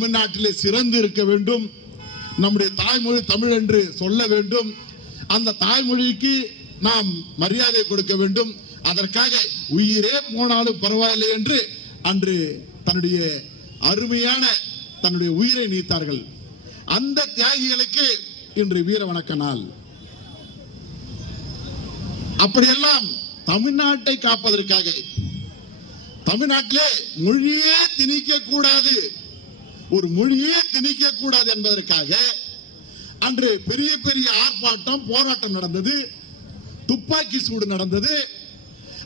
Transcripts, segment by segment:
தமிழ்நாட்டிலே சிறந்து இருக்க வேண்டும், நம்முடைய தாய்மொழி தமிழ் என்று சொல்ல வேண்டும், அந்த தாய்மொழிக்கு நாம் மரியாதை கொடுக்க வேண்டும். அதற்காக உயிரே போனாலும் பரவாயில்லை என்று அன்று தன்னுடைய அருமையான தன்னுடைய உயிரை நீத்தார்கள். அந்த தியாகிகளுக்கு இன்று வீர வணக்க நாள். அப்படியெல்லாம் தமிழ்நாட்டை காப்பதற்காக, தமிழ்நாட்டிலே மொழியே திணிக்க கூடாது, ஒரு மொழியே திணிக்க கூடாது என்பதற்காக அன்று பெரிய பெரிய ஆர்ப்பாட்டம் போராட்டம் நடந்தது, துப்பாக்கி சூடு நடந்தது.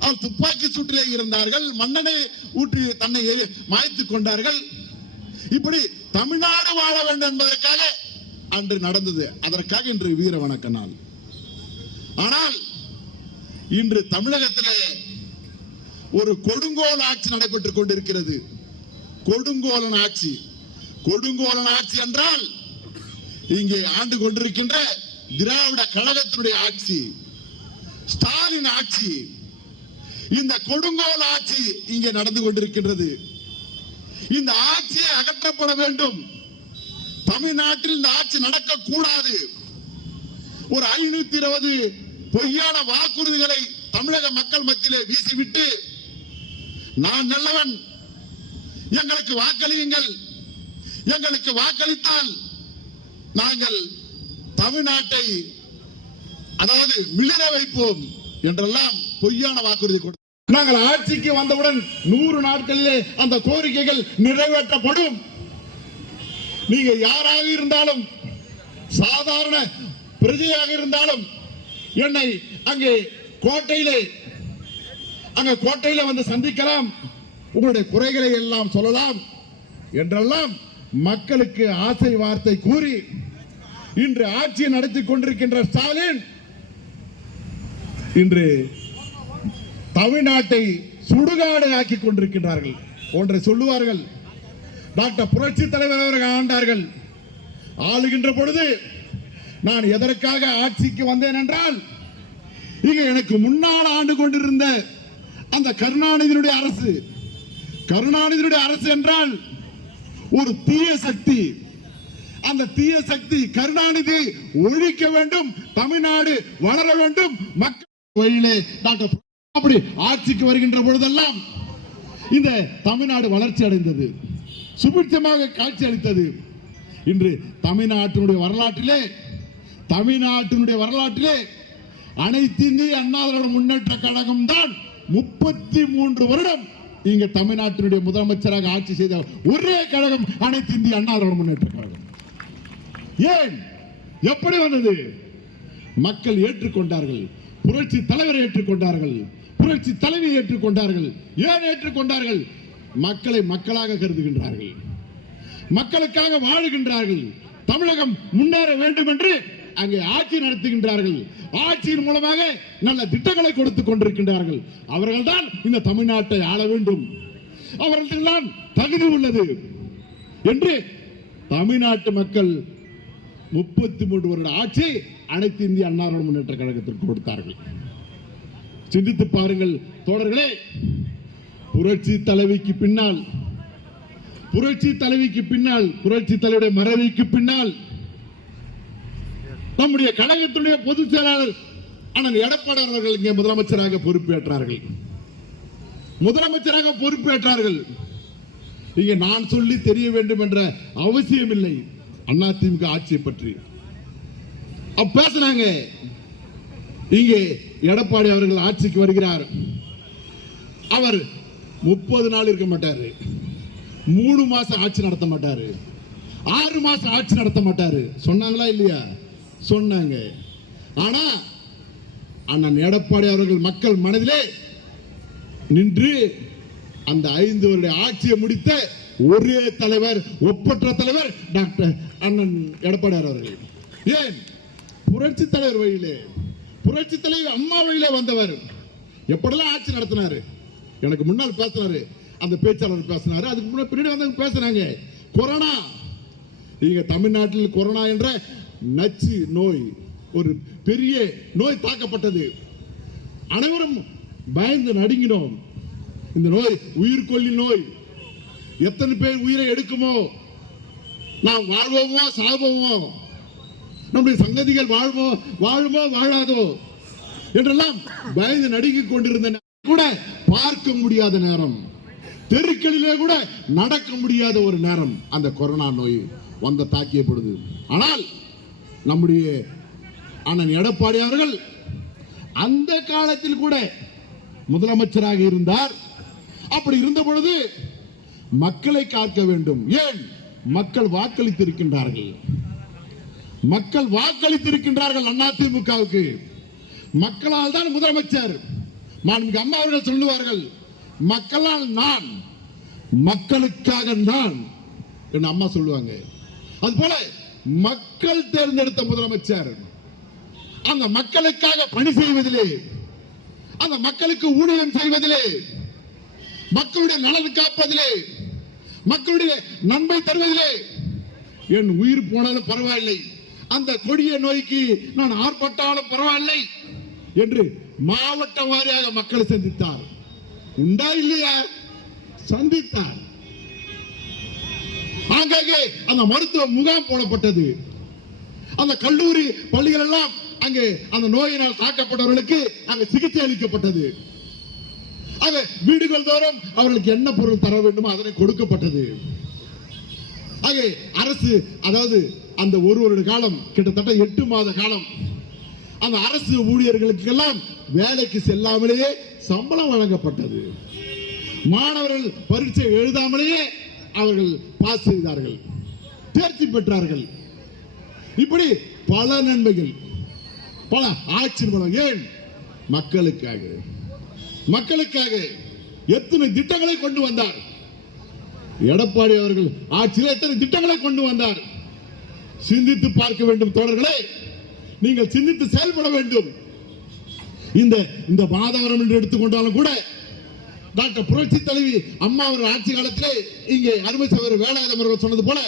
அவர் துப்பாக்கி சூட்டிலே இருந்தார்கள், மண்ணெண்ணை ஊற்றி தன்னை மாய்த்துக் கொண்டார்கள். இப்படி தமிழ்நாடு வாழ வேண்டும் என்பதற்காக அன்று நடந்தது. அதற்காக இன்று வீர வணக்க நாள். ஆனால் இன்று தமிழகத்திலே ஒரு கொடுங்கோல் ஆட்சி நடைபெற்றுக் கொண்டிருக்கிறது. கொடுங்கோலன் ஆட்சி. கொடுங்கோலன் ஆட்சி என்றால் இங்கே ஆண்டு கொண்டிருக்கின்ற திராவிட கழகத்தினுடைய ஆட்சி, ஸ்டாலின் ஆட்சி. இந்த கொடுங்கோல் ஆட்சி இங்கே நடந்து கொண்டிருக்கின்றது. இந்த ஆட்சியை அகற்றப்பட வேண்டும். தமிழ்நாட்டில் இந்த ஆட்சி நடக்கக்கூடாது. ஒரு 520 பொய்யான வாக்குறுதிகளை தமிழக மக்கள் மத்தியிலே வீசிவிட்டு, நான் நல்லவன், எங்களுக்கு வாக்களியுங்கள், எங்களுக்கு வாக்களித்தால் நாங்கள் தமிழ்நாட்டை அதாவது மிளிர வைப்போம் என்றெல்லாம் பொய்யான வாக்குறுதி கொடுத்தார். நாங்கள் ஆட்சிக்கு வந்தவுடன் 100 நாட்களிலே அந்த கோரிக்கைகள் நிறைவேற்றப்படும். நீங்க யாராக இருந்தாலும், சாதாரண பிரஜையாக இருந்தாலும் என்னை அங்கே கோட்டையிலே வந்து சந்திக்கலாம், உங்களுடைய குறைகளை எல்லாம் சொல்லலாம் என்றெல்லாம் மக்களுக்கு ஆசை வார்த்தை கூறி இன்று ஆட்சியை நடத்தி கொண்டிருக்கின்ற ஸ்டாலின் இன்று தமிழ்நாட்டை சுடுகாடு ஆக்கி கொண்டிருக்கின்றார்கள். ஒன்றை சொல்லுவார்கள், டாக்டர் புரட்சி தலைவர் அவர்கள் ஆண்டார்கள். ஆளுகின்ற பொழுது நான் எதற்காக ஆட்சிக்கு வந்தேன் என்றால், இங்க எனக்கு முன்னால் ஆண்டு கொண்டிருந்த அந்த கருணாநிதியுடைய அரசு, கருணாநிதியுடைய அரசு என்றால் ஒரு தீய சக்தி. அந்த தீய சக்தி கருணாநிதி ஒழிக்க வேண்டும், தமிழ்நாடு வளர வேண்டும். மக்கள் வழியிலே டாக்டர் அப்படி ஆட்சிக்கு வருகின்ற பொழுதெல்லாம் இந்த தமிழ்நாடு வளர்ச்சி அடைந்தது, சுபிட்சமாக காட்சி அளித்தது. இன்று தமிழ்நாட்டினுடைய வரலாற்றிலே அனைத்து இந்திய அண்ணா திராவிட முன்னேற்ற கழகம் தான் 33 வருடம் இங்க தமிழ்நாட்டினுடைய முதலமைச்சராக ஆட்சி செய்த ஒரே கழகம் அனைத்து இந்திய அண்ணா திராவிட முன்னேற்ற கழகம். ஏன், எப்படி வந்தது? மக்கள் ஏற்றுக்கொண்டார்கள், புரட்சி தலைவரை ஏற்றுக்கொண்டார்கள், புரட்சி தலைவியை ஏற்றுக்கொண்டார்கள். ஏன் ஏற்றுக்கொண்டார்கள்? மக்களை மக்களாக கருதுகின்றார்கள், மக்களுக்காக வாழுகின்றார்கள். தமிழகம் முன்னேற வேண்டும் என்று அங்கே ஆட்சி நடத்துகின்றார்கள். ஆட்சியின் மூலமாக நல்ல திட்டங்களை கொடுத்துக் கொண்டிருக்கின்றார்கள். அவர்கள் தான் இந்த தமிழ்நாட்டை ஆள வேண்டும், அவர்கள் தான் தகுதி உள்ளது என்று தமிழ்நாட்டு மக்கள் 33 வருட ஆட்சி அனைத்து இந்திய அண்ணா திராவிட முன்னேற்ற கழகத்திற்கு கொடுத்தார்கள். சிந்தித்து பாருங்கள் தோழர்களே. புரட்சி தலைவிக்கு பின்னால், புரட்சி தலைவருடைய மறைவுக்கு பின்னால் நம்முடைய கழகத்துடைய பொதுச் செயலாளர் அண்ணன் எடப்பாடி அவர்கள் இங்கே முதலமைச்சராக பொறுப்பேற்றார்கள். இங்கே நான் சொல்லி தெரிய வேண்டும் என்ற அவசியம் இல்லை. அதிமுக ஆட்சியை பற்றி பேசினாங்க. இங்கே எடப்பாடி அவர்கள் ஆட்சிக்கு வருகிறார். அவர் 30 நாள் இருக்க மாட்டாரு, 3 மாசம் ஆட்சி நடத்த மாட்டாரு, 6 மாசம் ஆட்சி நடத்த மாட்டாரு. சொன்னாங்களா இல்லையா? சொன்னாங்க. ஆனா அண்ணன் எடப்பாடி அவர்கள் மக்கள் மனதிலே நின்று அந்த 5 வருட ஆட்சியை முடித்த ஒரே தலைவர், ஒப்பற்ற தலைவர் டாக்டர் அண்ணன் எடப்பாடி அவர்கள். ஏன்? புரட்சி தலைவர் வழியிலே, புரட்சி தலைவர் அம்மா வழியிலே வந்தவர். எப்படிலாம் ஆட்சி நடத்தினாரு? எனக்கு முன்னால் பேசினாரு, அந்த பேச்சாளர் பேசினாரு, அதுக்கு முன்னாடி பின்னாடி வந்து பேசினாங்க. கொரோனா, இங்க தமிழ்நாட்டில் கொரோனா என்ற நச்சு நோய், ஒரு பெரிய நோய் தாக்கப்பட்டது. அனைவரும் பயந்து நடுங்கினோம். இந்த நோய் உயிர்கொல்லி நோய், எத்தனை பேர் உயிரை எடுக்குமோ நாம் வாழ்வோமோ சாவோமோ, நம்முடைய சங்கதிகள் வாழுமோ வாழாதோ என்றெல்லாம் பயந்து நடுங்கிக் கொண்டிருந்த கூட பார்க்க முடியாத நேரம், தெருக்களிலே கூட நடக்க முடியாத ஒரு நேரம் அந்த கொரோனா நோய் வந்த தாக்கிய பொழுது. ஆனால் நம்முடைய அண்ணன் எடப்பாடி அவர்கள் அந்த காலத்தில் கூட முதலமைச்சராக இருந்தார். அப்படி இருந்த பொழுது மக்களை காக்க வேண்டும். ஏன்? மக்கள் வாக்களித்திருக்கின்றார்கள். மக்கள் வாக்களித்திருக்கின்றார்கள் அதிமுகவுக்கு. மக்களால் தான் முதலமைச்சர். மாண்புமிகு அம்மா அவர்கள் சொல்லுவார்கள், மக்களால் நான், மக்களுக்காக நான் என்று அம்மா சொல்லுவாங்க. அதுபோல மக்கள் தேர்ந்தெடுத்த முதலமைச்சர் அந்த மக்களுக்காக பணி செய்வதிலே, அந்த மக்களுக்கு ஊழியம் செய்வதிலே, மக்களுடைய நலன் காப்பதிலே, மக்களுடைய நன்மை தருவதிலே என் உயிர் போனாலும் பரவாயில்லை, அந்த கொடிய நோய்க்கு நான் ஆர்ப்பாட்டாலும் பரவாயில்லை என்று மாவட்ட வாரியாக மக்களை சந்தித்தார். உண்டா இல்லையா? சந்தித்தார். ஆங்காங்கே அந்த மருத்துவ முகாம் போடப்பட்டது. அந்த கல்லூரி பள்ளிகள் எல்லாம் அங்கே அந்த நோயினால் தாக்கப்பட்டவர்களுக்கு அங்கே சிகிச்சை அளிக்கப்பட்டது. அங்கே வீடுகள் தோறும் அவர்களுக்கு என்ன பொருள் தர வேண்டுமோ அதனை கொடுக்கப்பட்டது. அங்கே அரசு, அதாவது அந்த ஒரு வருட காலம், கிட்டத்தட்ட 8 மாத காலம் அந்த அரசு ஊழியர்களுக்கு எல்லாம் வேலைக்கு செல்லாமலேயே சம்பளம் வழங்கப்பட்டது. மாணவர்கள் பரீட்சை எழுதாமலேயே அவர்கள் பாஸ் செய்தார்கள், தேர்ச்சி பெற்றார்கள். இப்படி பல நன்மைகள், பல ஆட்சி பலம். ஏன்? மக்களுக்காக. மக்களுக்காக எத்தனை திட்டங்களை கொண்டு வந்தார் எடப்பாடி அவர்கள். ஆட்சியில் எத்தனை திட்டங்களை கொண்டு வந்தார். சிந்தித்து பார்க்க வேண்டும் தோழர்களே, நீங்கள் சிந்தித்து செயல்பட வேண்டும். இந்த மாதவரம் என்று எடுத்துக்கொண்டாலும் கூட டாக்டர் புரட்சி தலைவி அம்மா அவர்கள் ஆட்சி காலத்திலே இங்கே அருமை சகோதரர் வேலாயுதம் அவர்கள் சொன்னது போல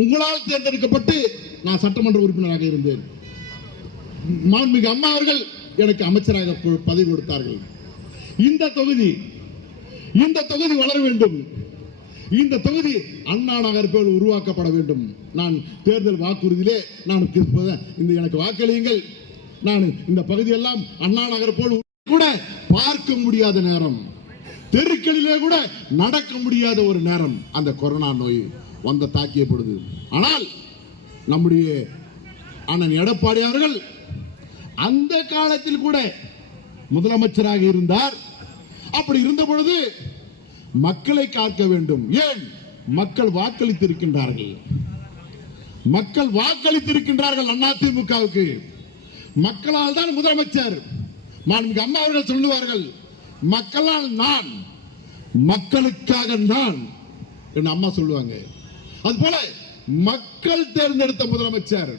உங்களால் தேர்ந்தெடுக்கப்பட்டு நான் சட்டமன்ற உறுப்பினராக இருந்தேன். மாண்புமிகு அம்மா அவர்கள் எனக்கு அமைச்சராக பதவி கொடுத்தார்கள். இந்த தொகுதி வளர வேண்டும். இந்த தொகுதி அண்ணா நகர் போல் உருவாக்கப்பட வேண்டும். நான் தேர்தல் வாக்குறுதியிலே எனக்கு வாக்களியுங்கள், நான் இந்த பகுதியெல்லாம் அண்ணா நகர் போல் கூட பார்க்க முடியாத நேரம், தெருக்களிலே கூட நடக்க முடியாத ஒரு நேரம் அந்த கொரோனா நோய் வந்த தாக்கிய பொழுது. ஆனால் நம்முடைய அண்ணன் எடப்பாடி அவர்கள் அந்த காலத்தில் கூட முதலமைச்சராக இருந்தார். அப்படி இருந்த பொழுது மக்களை காக்க வேண்டும். ஏன்? மக்கள் வாக்களித்திருக்கின்றார்கள். மக்கள் வாக்களித்திருக்கின்றார்கள் அதிமுகவுக்கு. மக்களால் தான் முதலமைச்சர். மாண்புமிகு அம்மா அவர்கள் சொல்லுவார்கள், மக்களால் நான், மக்களுக்காக நான் என்று அம்மா சொல்லுவாங்க. அதுபோல மக்கள் தேர்ந்தெடுத்த முதலமைச்சர்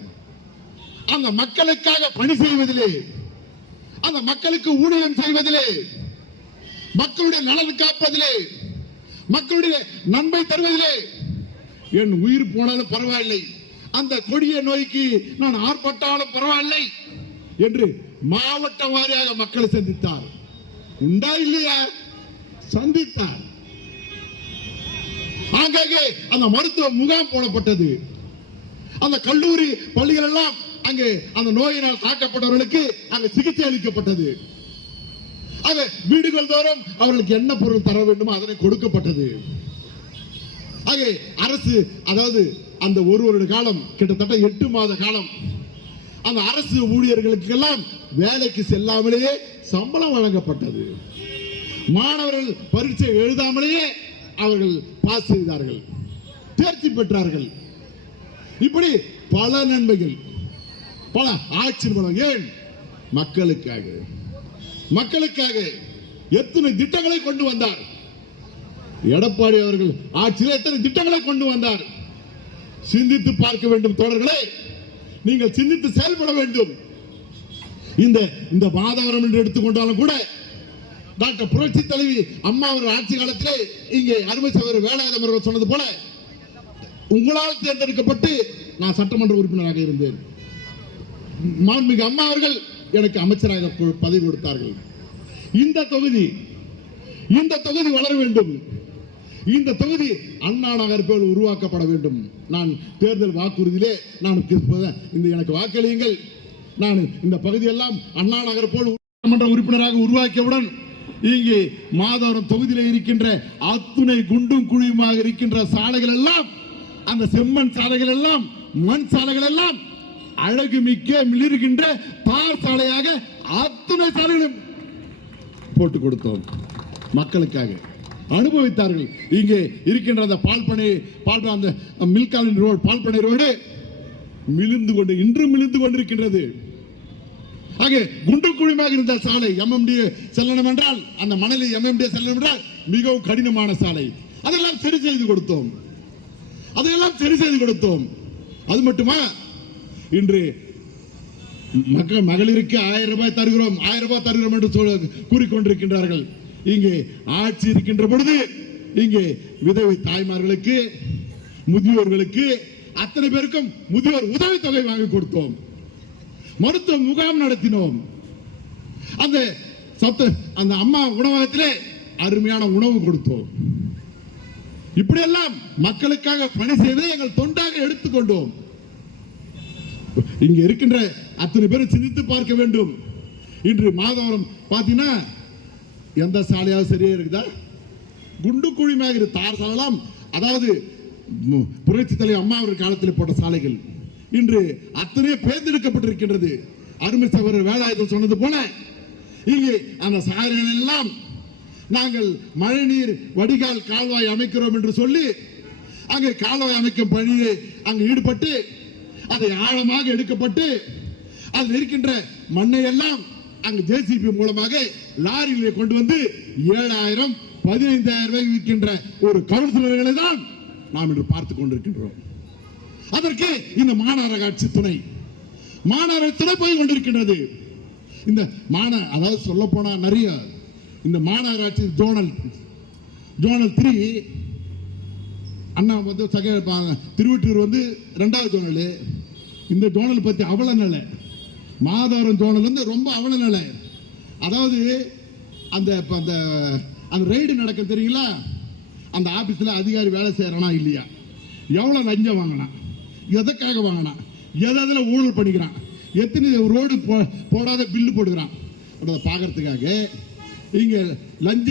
அந்த மக்களுக்காக பணி செய்வதிலே, அந்த மக்களுக்கு ஊழியம் செய்வதிலே, மக்களுடைய நலன் காப்பதிலே, மக்களுடைய நன்மை தருவதிலே என் உயிர் போனாலும் பரவாயில்லை, அந்த கொடிய நோய்க்கு நான் ஆர்ப்பாட்டாலும் பரவாயில்லை என்று மாவட்ட வாரியாக மக்களை சந்தித்தார். உண்டா இல்லையா? சந்தித்தார். ஆங்காங்கே அந்த மருத்துவ முகாம் போடப்பட்டது. அந்த கல்லூரி பள்ளிகள் எல்லாம் அங்கே அந்த நோயினால் தாக்கப்பட்டவர்களுக்கு அங்கே சிகிச்சை அளிக்கப்பட்டது. அங்கே வீடுகள் தோறும் அவர்களுக்கு என்ன பொருள் தர வேண்டுமோ அதனை கொடுக்கப்பட்டது. அங்கே அரசு, அதாவது அந்த ஒரு வருட காலம், கிட்டத்தட்ட 8 மாத காலம் அந்த அரசு ஊழியர்களுக்கு எல்லாம் வேலைக்கு செல்லாமலேயே சம்பளம் வழங்கப்பட்டது. மாணவர்கள் பரீட்சை எழுதாமலேயே அவர்கள் பாஸ் செய்தார்கள், தேர்ச்சி பெற்றார்கள். இப்படி பல நன்மைகள், பல ஆட்சி பலம். ஏன்? மக்களுக்காக. மக்களுக்காக எத்தனை திட்டங்களை கொண்டு வந்தார் எடப்பாடி அவர்கள். ஆட்சியில் எத்தனை திட்டங்களை கொண்டு வந்தார். சிந்தித்து பார்க்க வேண்டும் தோழர்களே, நீங்கள் சிந்தித்து செயல்பட வேண்டும். இந்த மாதவரம் என்று எடுத்துக்கொண்டாலும் கூட டாக்டர் புரட்சி தலைவி அம்மா அவர்கள் ஆட்சி காலத்திலே இங்கே அருமை சகோதரர் வேலாயுதம் அவர்கள் சொன்னது போல உங்களால் தேர்ந்தெடுக்கப்பட்டு நான் சட்டமன்ற உறுப்பினராக இருந்தேன். மாண்புமிகு அம்மா அவர்கள் எனக்கு அமைச்சராக பதவி கொடுத்தார்கள். இந்த தொகுதி வளர வேண்டும். இந்த தொகுதி அண்ணா நகர் போல் உருவாக்கப்பட வேண்டும். நான் தேர்தல் வாக்குறுதியிலே நான் எனக்கு வாக்களியுங்கள், நான் இந்த பகுதியெல்லாம் அண்ணா நகர் போல் மன்ற உறுப்பினராக உருவாக்கியவுடன் இங்கே மாதவரம் தொகுதியில் இருக்கின்ற அத்துணை குண்டும் குழியுமாக இருக்கின்ற சாலைகள் எல்லாம், அந்த செம்மண் சாலைகள் எல்லாம், மண் சாலைகள் எல்லாம் அழகு மிக்க மிளிர்கின்ற தார் சாலையாக அத்துணை சாலைகளும் போட்டு கொடுத்தோம். மக்களுக்காக அனுபவித்தார்கள். இங்கே இருக்கின்ற அந்த பால்பனை அந்த மில்காலின் ரோடு, பால்பனை ரோடு மிளிர்ந்து கொண்டு இன்றும் மிளிர்ந்து கொண்டிருக்கின்றது. ஆக குண்டு குழிமாக இருந்த சாலை MMD செல்லணும் என்றால், அந்த மணலில் MMD செல்லணும் என்றால் மிகவும் கடினமான சாலை. அதெல்லாம் சரி செய்து கொடுத்தோம். அதையெல்லாம் சரி செய்து கொடுத்தோம். அது மட்டுமா, இன்று மகளிருக்கு 1000 ரூபாய் தருகிறோம், 1000 ரூபாய் தருகிறோம் என்று கூறிக்கொண்டிருக்கின்றார்கள். இங்கே ஆட்சி இருக்கின்ற பொழுது இங்கே விதவை தாய்மார்களுக்கு, முதியோர்களுக்கு, அத்தனை பேருக்கும் முதியோர் உதவித்தொகை வாங்கி கொடுத்தோம். மருத்துவ முகாம் நடத்தினோம். அந்த அம்மா உணவகத்திலே அருமையான உணவு கொடுத்தோம். இப்படியெல்லாம் மக்களுக்காக பணி செய்வதை எங்கள் தொண்டாக எடுத்துக்கொண்டோம். இங்க இருக்கின்ற அத்தனை பேரும் சிந்தித்து பார்க்க வேண்டும். இன்று மாதவரம் பாத்தீங்கன்னா எந்த சாலையாவது சரியா இருக்குதா? குண்டு குழிமாக தார் சாலைலாம், அதாவது புரட்சி தலைவர் அம்மா அவர்கள் காலத்தில் போட்ட சாலைகள் இன்று அத்தனை பேர்ந்தெடுக்கப்பட்டிருக்கின்றது. அருமை சகோதரர் வேலாயுதம் சொன்னது போல இங்கே அந்த சாலைகள் எல்லாம் நாங்கள் மழைநீர் வடிகால் கால்வாய் அமைக்கிறோம் என்று சொல்லி அங்கே கால்வாய் அமைக்கும் பணியை அங்கு ஈடுபட்டு அதை ஆழமாக எடுக்கப்பட்டு அதில் இருக்கின்ற மண்ணை எல்லாம் அங்கு JCB மூலமாக லாரிகளை கொண்டு வந்து 7000 15,000 ரூபாய் விற்கின்ற ஒரு கவுன்சிலர்களை தான் நாம் இன்று பார்த்துக் கொண்டிருக்கின்றோம். அதற்கு இந்த மாநகராட்சி துணை போய் கொண்டிருக்கின்றது. இந்த அதாவது சொல்ல போனா நிறைய இந்த மாநகராட்சி ஜோனல் 3 அண்ணா வந்து திருவொற்றியூர் வந்து 2வது ஜோனல். இந்த ஜோனல் பத்தி அவல நிலை, மாதவரம் ஜோனல் வந்து ரொம்ப அவல நிலை. அதாவது அந்த ரைடு நடக்கும் தெரியுங்களா, அந்த ஆபீஸ்ல அதிகாரி வேலை செய்யறானா இல்லையா, எவ்வளவு லஞ்சம் வாங்கினா, எதற்காக வாங்கினா, எதுல ஊழல் பண்ணிக்கிறான், எத்தனை ரோடு போடாத பில்லு போடுகிறான் பார்க்கறதுக்காக இங்க லஞ்ச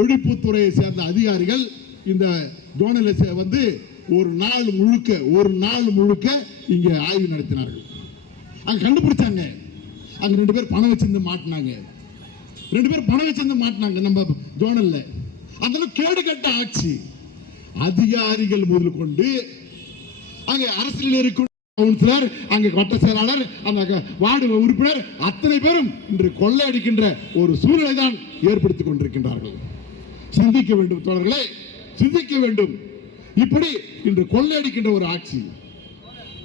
ஒழிப்புத்துறையை சேர்ந்த அதிகாரிகள் இந்த ஜோனல் வந்து ஒரு நாள் முழுக்க இங்க ஆய்வு நடத்தினார்கள். அங்க கண்டுபிடிச்சாங்க, அங்க 2 பேர் பணம் வச்சிருந்து மாட்டினாங்க. நம்ம ஜோனல்ல. அந்த கேடு கட்ட ஆட்சி. அதிகாரிகள் முதல் கொண்டு அங்க அரசியல் இருக்கும் கவுன்சிலர், அங்க வட்ட செயலாளர், அந்த வார்டு உறுப்பினர் அத்தனை பேரும் இன்று கொள்ளையடிக்கின்ற ஒரு சூழ்நிலை தான் ஏற்படுத்திக் கொண்டிருக்கின்றார்கள். சிந்திக்க வேண்டும் தோழர்களே, சிந்திக்க வேண்டும். இப்படி இன்று கொள்ளையடிக்கின்ற ஒரு ஆட்சி.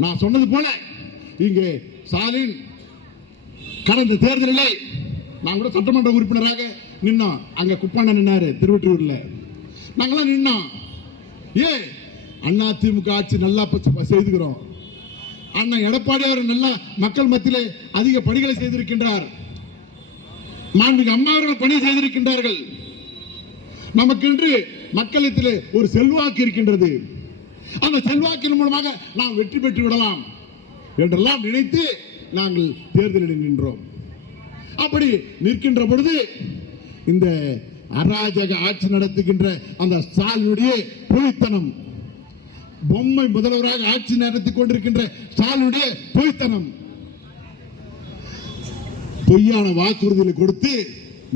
நான் சொன்னது போல இங்கே ஸ்டாலின் கடந்த தேர்தலிலே நான் கூட சட்டமன்ற உறுப்பினராக நின்னோம். அங்க குப்பாண்ட நின்னாரு திருவொற்றியூர்ல, நாங்களாம் நின்னோம். அதிமுக ஆட்சி நல்லா செய்துகிறோம். அண்ணன் எடப்பாடியார் நல்லா மக்கள் மத்தியிலே அதிக பணிகளை செய்திருக்கின்றார். மாண்புமிகு அம்மா அவர்கள் பணி செய்திருக்கின்றார்கள். நமக்கு இன்று மக்களிடத்திலே ஒரு செல்வாக்கு இருக்கின்றது. அந்த செல்வாக்கின் மூலமாக நாம் வெற்றி பெற்று விடலாம் என்றெல்லாம் நினைத்து நாங்கள் தேர்தலில் நின்றோம். அப்படி நிற்கின்ற பொழுது இந்த அராஜக ஆட்சி நடத்துகின்ற அந்த ஸ்டாலினுடைய பொய்த்தனம், பொம்மை முதல்வராக ஆட்சி நடத்திக் கொண்டிருக்கின்ற ஸ்டாலினுடைய பொய்த்தனம், பொய்யான வாக்குறுதிகளை கொடுத்து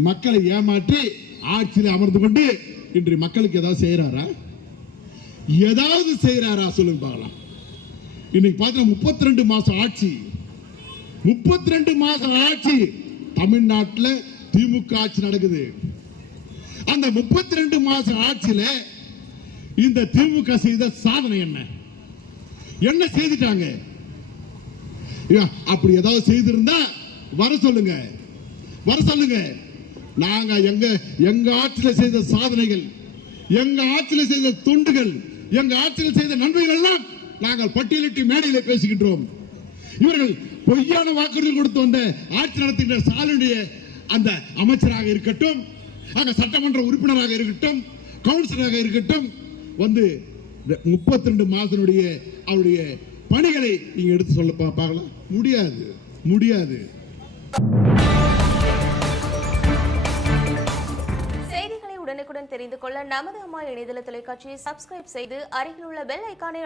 மக்களை ஏமாற்றி ஆட்சியில் அமர்ந்து கொண்டு இன்று மக்களுக்கு ஏதாவது செய்யறாரா சொல்லுங்க பார்க்கலாம். இன்னைக்கு பார்த்தா 32 மாசம் ஆட்சி, 32 மாசம் ஆட்சி தமிழ்நாட்டில் திமுக ஆட்சி நடக்குது. அந்த 32 மாசம் ஆட்சியில இந்த திமுக செய்த சாதனை என்ன செய்துட்டாங்க? அப்படி ஏதாவது செய்திருந்தா வர சொல்லுங்க. நாங்க எங்க ஆட்சியில் செய்த சாதனைகள், எங்க ஆட்சியில் செய்த தொண்டுகள், எங்க ஆட்சியில் செய்த நன்மைகள் எல்லாம் நாங்கள் பட்டியலிட்டு மேடையில் பேசுகின்றோம். இவர்கள் பொய்யான வாக்குறுதி கொடுத்து வந்த ஆட்சி நடத்துகின்ற ஸ்டாலினுடைய அந்த அமைச்சராக இருக்கட்டும், அங்க சட்டமன்ற உறுப்பினராக இருக்கட்டும், கவுன்சிலராக இருக்கட்டும் வந்து 32 மாதத்தினுடைய அவருடைய பணிகளை நீங்க எடுத்து சொல்ல பார்க்கலாம். முடியாது, முடியாது. செய்திகளை உடனுக்குடன் தெரிந்து கொள்ள நமது அம்மா இணையதள தொலைக்காட்சியை சப்ஸ்கிரைப் செய்து அருகில் உள்ள பெல் ஐகானை